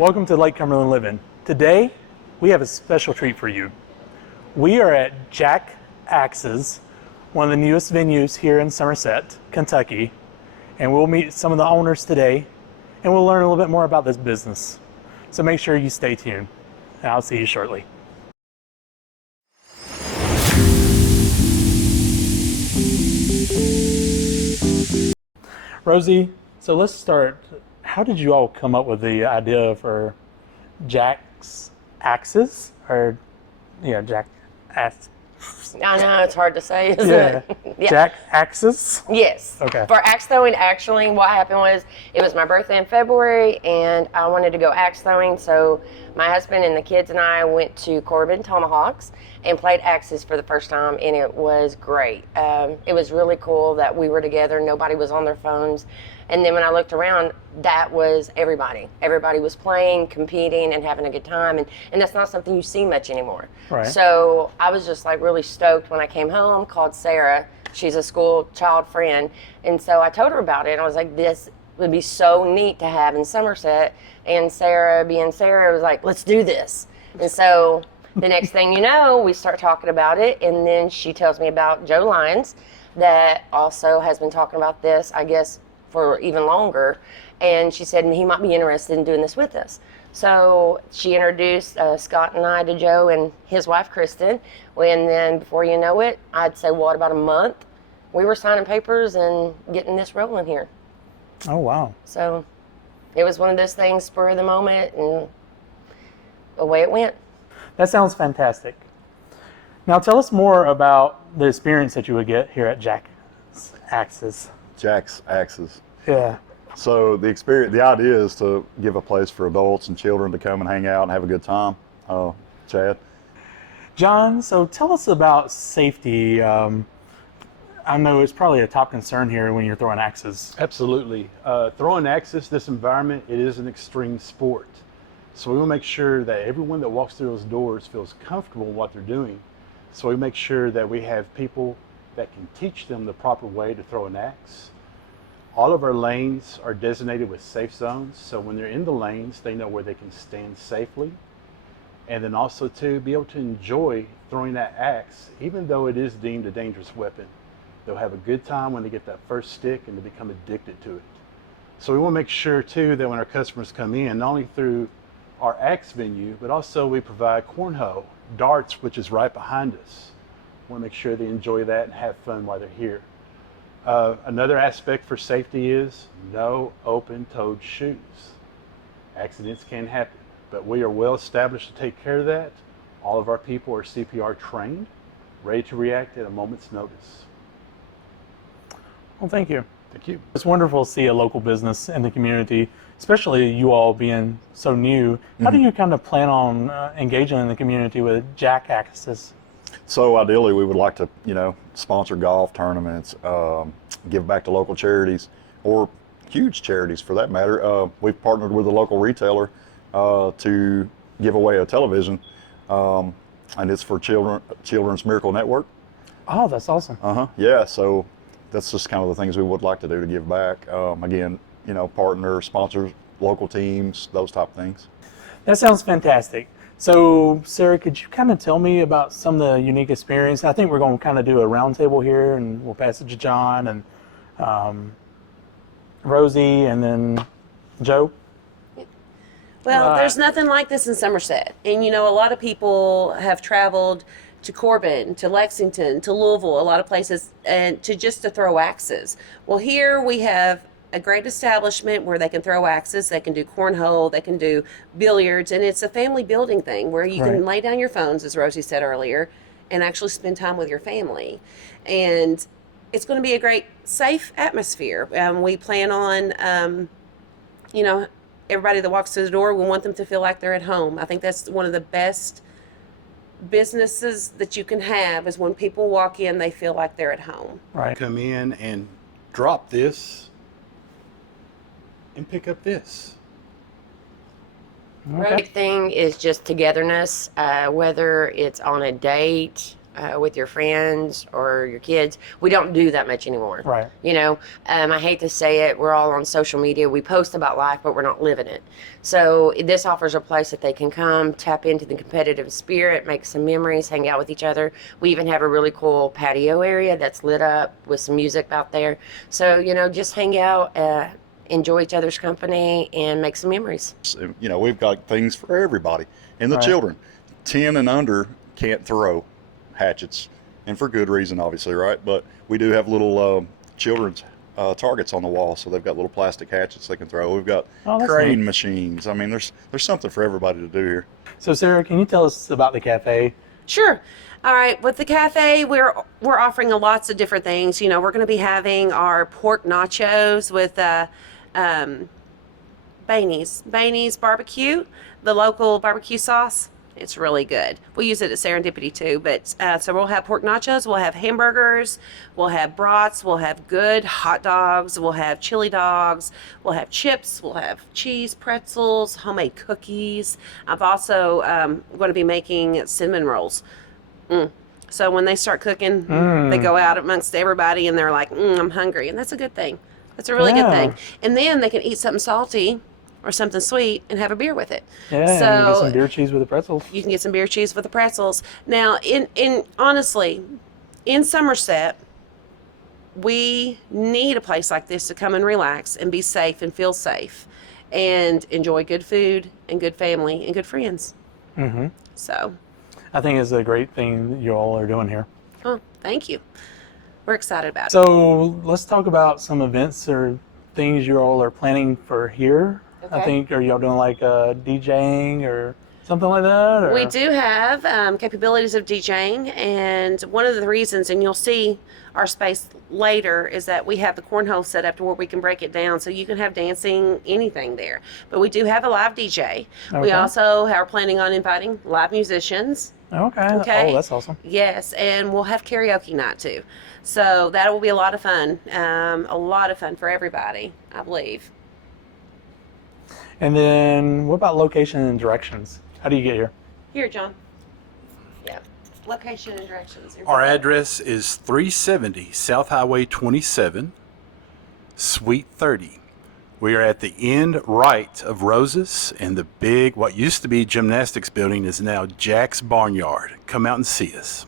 Welcome to Lake Cumberland Living. Today, we have a special treat for you. We are at Jack Axe's, one of the newest venues here in Somerset, Kentucky, and we'll meet some of the owners today, and we'll learn a little bit more about this business. So make sure you stay tuned, and I'll see you shortly. Rosie, so let's start. How did you all come up with the idea for Jack's Axes? Or, Jack Axes. I know, it's hard to say, isn't it? Yeah. Jack Axes? Yes. Okay. For axe throwing, actually, what happened was it was my birthday in February, and I wanted to go axe throwing, so my husband and the kids and I went to Corbin Tomahawks and played axes for the first time, and it was great. It was really cool that we were together. Nobody was on their phones. And then when I looked around, that was everybody. Everybody was playing, competing, and having a good time. And that's not something you see much anymore. Right. So I was just like really stoked when I came home, called Sarah. She's a school child friend. And so I told her about it. And I was like, this would be so neat to have in Somerset. And Sarah, being Sarah, was like, let's do this. And so the next thing you know, we start talking about it. And then she tells me about Joe Lyons that also has been talking about this, I guess, for even longer, and she said he might be interested in doing this with us. So she introduced Scott and I to Joe and his wife Kristen, and then before you know it, I'd say about a month, we were signing papers and getting this rolling here. Oh, wow. So it was one of those things, spur of the moment, and away it went. That sounds fantastic. Now tell us more about the experience that you would get here at Jack's Axes. Jack's Axes. Yeah. So the idea is to give a place for adults and children to come and hang out and have a good time. Chad? John, so tell us about safety. I know it's probably a top concern here when you're throwing axes. Absolutely. Throwing axes, this environment, it is an extreme sport. So we will make sure that everyone that walks through those doors feels comfortable in what they're doing. So we make sure that we have people that can teach them the proper way to throw an axe. All of our lanes are designated with safe zones, so when they're in the lanes, they know where they can stand safely. And then also to be able to enjoy throwing that axe, even though it is deemed a dangerous weapon. They'll have a good time when they get that first stick and they become addicted to it. So we want to make sure too that when our customers come in, not only through our axe venue, but also we provide cornhole, darts, which is right behind us. We want to make sure they enjoy that and have fun while they're here. Another aspect for safety is no open-toed shoes. Accidents can happen, but we are well established to take care of that. All of our people are CPR trained, ready to react at a moment's notice. Well, thank you. Thank you. It's wonderful to see a local business in the community, especially you all being so new. How do you kind of plan on engaging in the community with Jack Axes? So ideally, we would like to, sponsor golf tournaments, give back to local charities, or huge charities for that matter. We've partnered with a local retailer to give away a television, and it's for Children's Miracle Network. Oh, that's awesome. Yeah, so that's just kind of the things we would like to do to give back. Again, partner, sponsors, local teams, those type of things. That sounds fantastic. So, Sarah, could you kind of tell me about some of the unique experience? I think we're going to kind of do a roundtable here, and we'll pass it to John and Rosie, and then Joe. Well, there's nothing like this in Somerset. And, a lot of people have traveled to Corbin, to Lexington, to Louisville, a lot of places, and to throw axes. Well, here we have a great establishment where they can throw axes, they can do cornhole, they can do billiards, and it's a family building thing where you can lay down your phones, as Rosie said earlier, and actually spend time with your family. And it's going to be a great, safe atmosphere. We plan on, everybody that walks through the door, we want them to feel like they're at home. I think that's one of the best businesses that you can have is when people walk in, they feel like they're at home. Right. Come in and drop this and pick up this. Okay. Big thing is just togetherness, whether it's on a date, with your friends or your kids. We don't do that much anymore. Right. You know, I hate to say it, we're all on social media. We post about life, but we're not living it. So this offers a place that they can come, tap into the competitive spirit, make some memories, hang out with each other. We even have a really cool patio area that's lit up with some music out there. So, you know, just hang out, enjoy each other's company, and make some memories. You know, we've got things for everybody. And the Right. children, 10 and under can't throw hatchets, and for good reason, obviously, right? But we do have little children's targets on the wall, so they've got little plastic hatchets they can throw. We've got Oh, that's crane neat. machines. I mean, there's something for everybody to do here. So Sarah, can you tell us about the cafe? Sure. All right. With the cafe, we're offering lots of different things. You know, we're going to be having our pork nachos with Bainey's barbecue, the local barbecue sauce. It's really good. We use it at Serendipity too. But so we'll have pork nachos, we'll have hamburgers, we'll have brats, we'll have good hot dogs, we'll have chili dogs, we'll have chips, we'll have cheese, pretzels, homemade cookies. I've also going to be making cinnamon rolls. So when they start cooking, they go out amongst everybody and they're like, I'm hungry. And that's a good thing. That's a really good Yeah. thing. And then they can eat something salty or something sweet and have a beer with it. Yeah, and get So some beer cheese with the pretzels. you can get some beer cheese with the pretzels. Now, in honestly, in Somerset, we need a place like this to come and relax and be safe and feel safe and enjoy good food and good family and good friends. Mm-hmm. So, I think it's a great thing that you all are doing here. oh, thank you. We're excited about it. So let's talk about some events or things you all are planning for here. I Okay. think, are y'all doing like DJing or something like that? Or? We do have capabilities of DJing, and one of the reasons, and you'll see our space later, is that we have the cornhole set up to where we can break it down so you can have dancing, anything there. But we do have a live DJ. We Okay. also are planning on inviting live musicians. Okay. Okay. Oh, that's awesome. Yes, and we'll have karaoke night too. So that will be a lot of fun. A lot of fun for everybody, I believe. And then what about location and directions? How do you get here? Here, John. Yeah. Location and directions. Our address is 370 South Highway 27, Suite 30. We are at the end right of Roses, and the big, what used to be gymnastics building is now Jack's Barnyard. Come out and see us.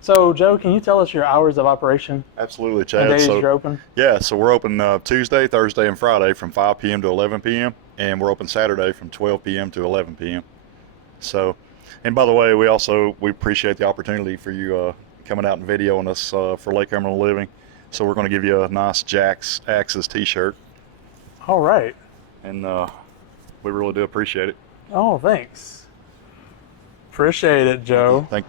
So, Joe, can you tell us your hours of operation? Absolutely, The Chad. days So, you're open? yeah, so we're open Tuesday, Thursday, and Friday from 5 p.m. to 11 p.m. And we're open Saturday from 12 p.m. to 11 p.m. So, and by the way, we appreciate the opportunity for you coming out and videoing us for Lake Cumberland Living. So we're going to give you a nice Jack's Axes t-shirt, All right. and we really do appreciate it. Oh, thanks. Appreciate it, Joe. Thank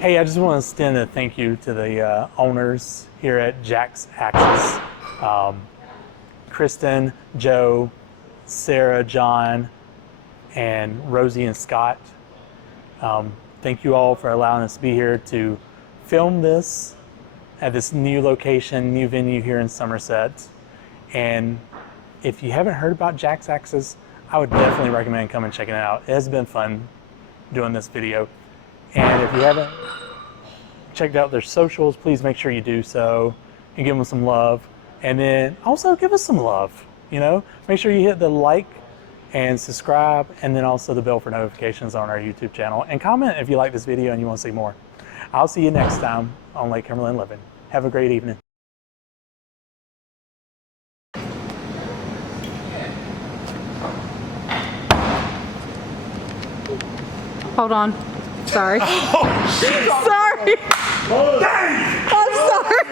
Hey, I just want to extend a thank you to the owners here at Jack's Axis. Kristen, Joe, Sarah, John, and Rosie and Scott. Thank you all for allowing us to be here to film this at this new location, new venue here in Somerset. And if you haven't heard about Jack's Axis, I would definitely recommend coming and checking it out. It has been fun doing this video. And if you haven't checked out their socials, please make sure you do so and give them some love. And then also give us some love, you know? Make sure you hit the like and subscribe, and then also the bell for notifications on our YouTube channel. And comment if you like this video and you want to see more. I'll see you next time on Lake Cumberland Living. Have a great evening. Hold on. Sorry. Sorry. I'm sorry.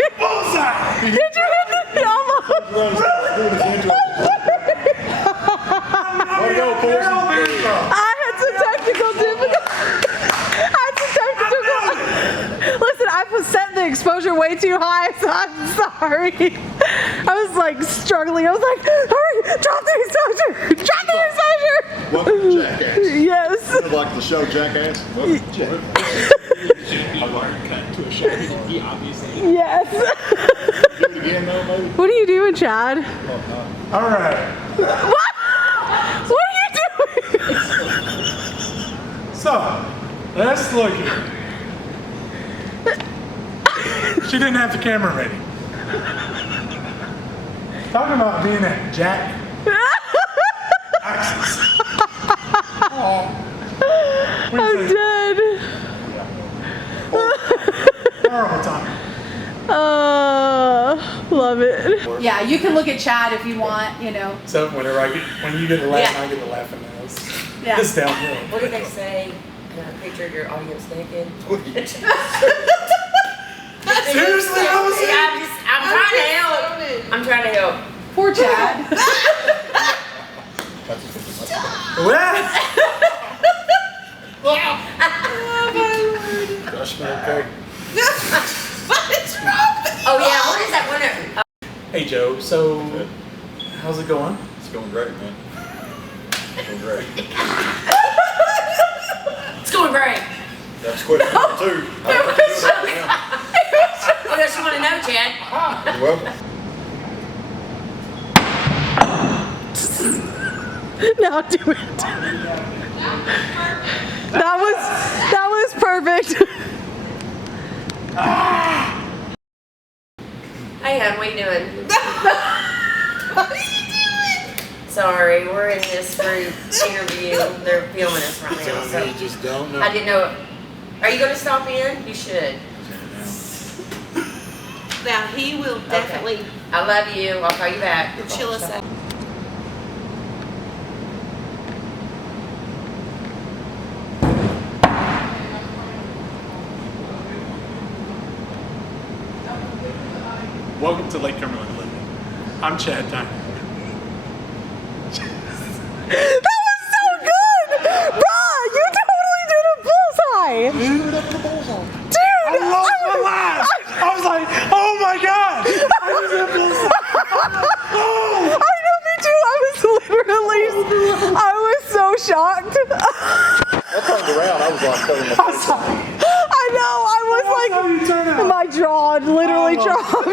Did you hit the almost? I had some technical difficulties. Listen, I set the exposure way too high, so I'm sorry. I was like struggling. I was like, hurry, drop the exposure. Drop the exposure. Welcome to Jackass. Yes. Like the show Jackass? Welcome to Jackass. Yes. Do it again, though, maybe? What are you doing, Chad? All right. What are you doing? So, let's look at She didn't have the camera ready. Talking about being at Jack Axis. Oh. I'm dead. Horrible time. Love it. Yeah, you can look at Chad if you want, you know. So when you get to laugh, Yeah. I get to laugh, and Yeah. it's downhill. What did they say? Picture your audience naked. Seriously, I was saying. I'm trying to help. I'm trying to help. Poor Chad. Gosh, okay. Oh yeah, what is that one? Hey Joe, so how's it going? It's going great, man. It's going great. It's going great. That's question number 2. What else you want to know, Chad? You're welcome. Now do it. That was perfect. Hey, hon, what you doing? What are you doing? Sorry, we're in this group interview. They're filming us right now. So You just don't know. I didn't know. Are you going to stop in? You should. Now he will definitely I love you. I'll call you back. chill us out. Welcome to Lake Cumberland Living. I'm Chad Tyner. That was so good! Bruh, you totally did a bullseye! Dude! I lost my laugh. I was like, oh my god! I just hit bullseye. Oh! I know, me too. I was so shocked. I turned around, I was like covering my face. I know, I was like, my jaw literally dropped.